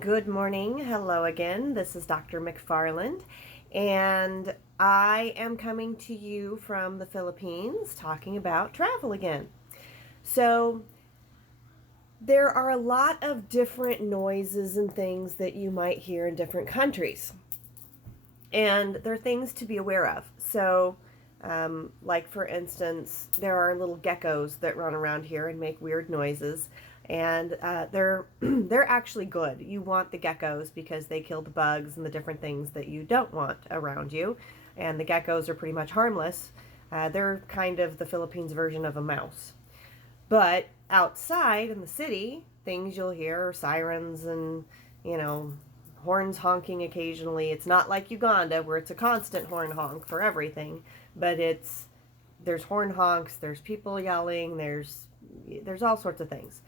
Good morning. Hello again. This is Dr. McFarland, and I am coming to you from the Philippines talking about travel again. So, there are a lot of different noises and things that you might hear in different countries, and they're things to be aware of. So, like for instance, there are little geckos that run around here and make weird noises, and they're they're actually good. You want the geckos because they kill the bugs and the different things that you don't want around you, and the geckos are pretty much harmless. They're kind of the Philippines version of a mouse. But outside in the city, things you'll hear are sirens and, you know, horns honking occasionally. It's not like Uganda where it's a constant horn honk for everything, but there's horn honks, there's people yelling, there's all sorts of things.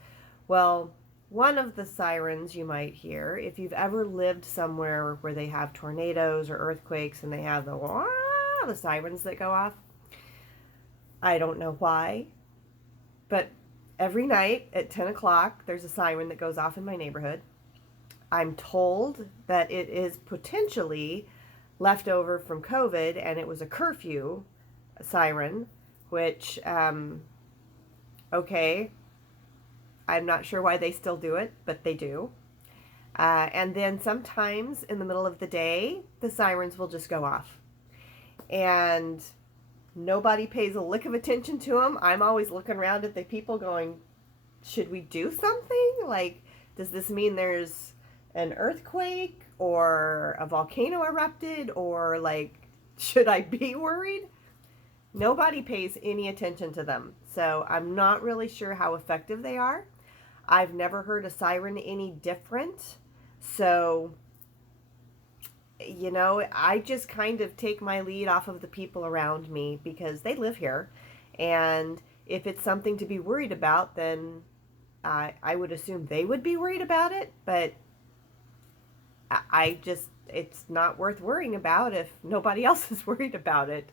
Well, one of the sirens you might hear, if you've ever lived somewhere where they have tornadoes or earthquakes and they have the sirens that go off, I don't know why, but every night at 10 o'clock, there's a siren that goes off in my neighborhood. I'm told that it is potentially left over from COVID and it was a curfew siren, which, okay, I'm not sure why they still do it, but they do. And then sometimes in the middle of the day, the sirens will just go off. And nobody pays a lick of attention to them. I'm always looking around at the people going, should we do something? Like, does this mean there's an earthquake or a volcano erupted? Or, like, should I be worried? Nobody pays any attention to them. So I'm not really sure how effective they are. I've never heard a siren any different. So, I just kind of take my lead off of the people around me because they live here. And if it's something to be worried about, then I would assume they would be worried about it. But it's not worth worrying about if nobody else is worried about it.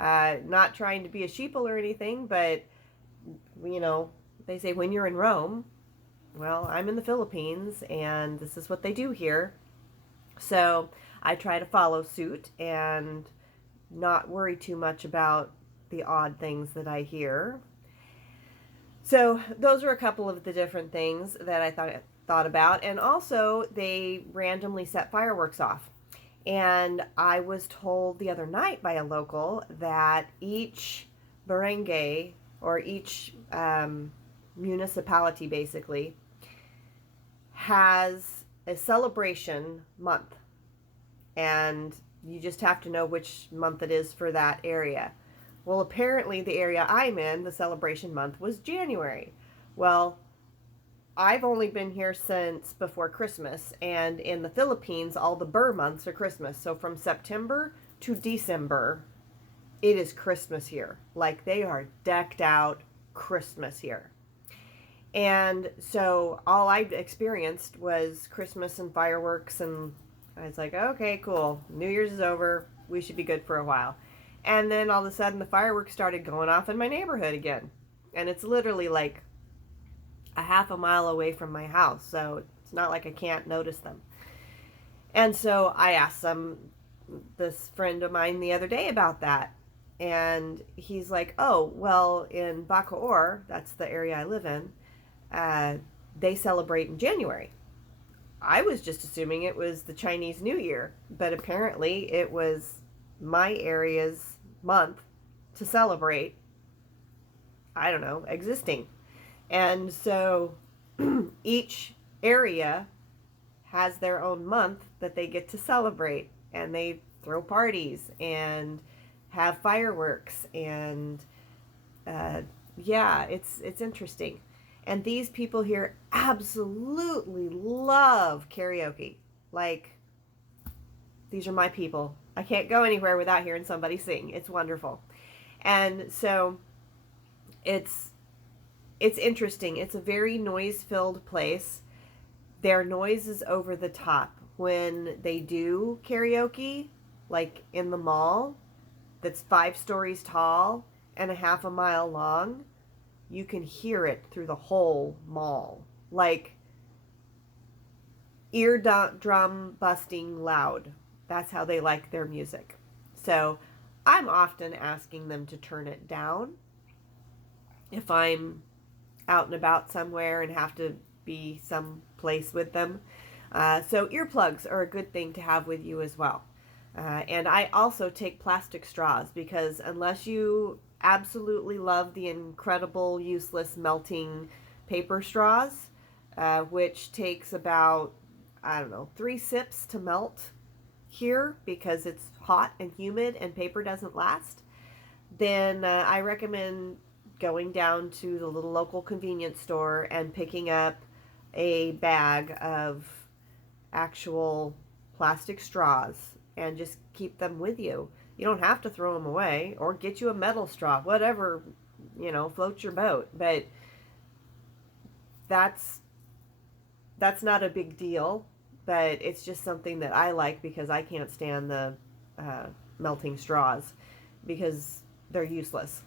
Not trying to be a sheeple or anything, but, they say when you're in Rome, well, I'm in the Philippines and this is what they do here. So I try to follow suit and not worry too much about the odd things that I hear. So those are a couple of the different things that I thought about. And also, they randomly set fireworks off. And I was told the other night by a local that each barangay or each municipality basically has a celebration month. And you just have to know which month it is for that area. Well, apparently, the area I'm in, the celebration month was January. Well, I've only been here since before Christmas, and in the Philippines, all the Burr months are Christmas. So from September to December, it is Christmas here. Like, they are decked out Christmas here. And so all I experienced was Christmas and fireworks, and I was like, okay, cool. New Year's is over. We should be good for a while. And then all of a sudden, the fireworks started going off in my neighborhood again. And it's literally like a half a mile away from my house. So it's not like I can't notice them. And so I asked this friend of mine the other day about that. And he's like, oh, well, in Bacoor, that's the area I live in, they celebrate in January. I was just assuming it was the Chinese New Year, but apparently it was my area's month to celebrate, I don't know, existing. And so each area has their own month that they get to celebrate, and they throw parties and have fireworks, and yeah, it's interesting. And these people here absolutely love karaoke. Like, these are my people. I can't go anywhere without hearing somebody sing. It's wonderful. And so it's interesting. It's a very noise-filled place. Their noise is over the top. When they do karaoke, like in the mall, that's 5 stories tall and a half a mile long, you can hear it through the whole mall. Like, eardrum busting loud. That's how they like their music. So I'm often asking them to turn it down if I'm out and about somewhere and have to be someplace with them. So earplugs are a good thing to have with you as well. And I also take plastic straws because unless you absolutely love the incredible, useless melting paper straws, which takes about, I don't know, 3 sips to melt here because it's hot and humid and paper doesn't last, then I recommend going down to the little local convenience store and picking up a bag of actual plastic straws and just keep them with you. You don't have to throw them away, or get you a metal straw, whatever, floats your boat. But that's not a big deal, but it's just something that I like because I can't stand the melting straws because they're useless.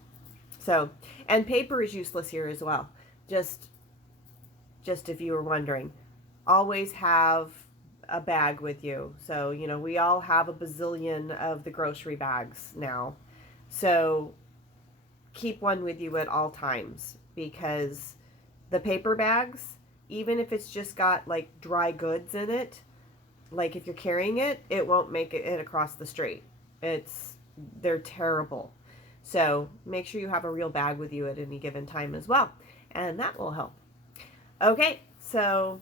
So, and paper is useless here as well. Just if you were wondering, always have a bag with you. So, we all have a bazillion of the grocery bags now. So, keep one with you at all times because the paper bags, even if it's just got like dry goods in it, like if you're carrying it, it won't make it across the street. They're terrible. So make sure you have a real bag with you at any given time as well, and that will help. Okay, so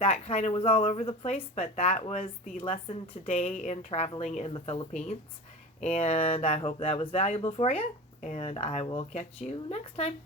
that kind of was all over the place, but that was the lesson today in traveling in the Philippines, and I hope that was valuable for you, and I will catch you next time.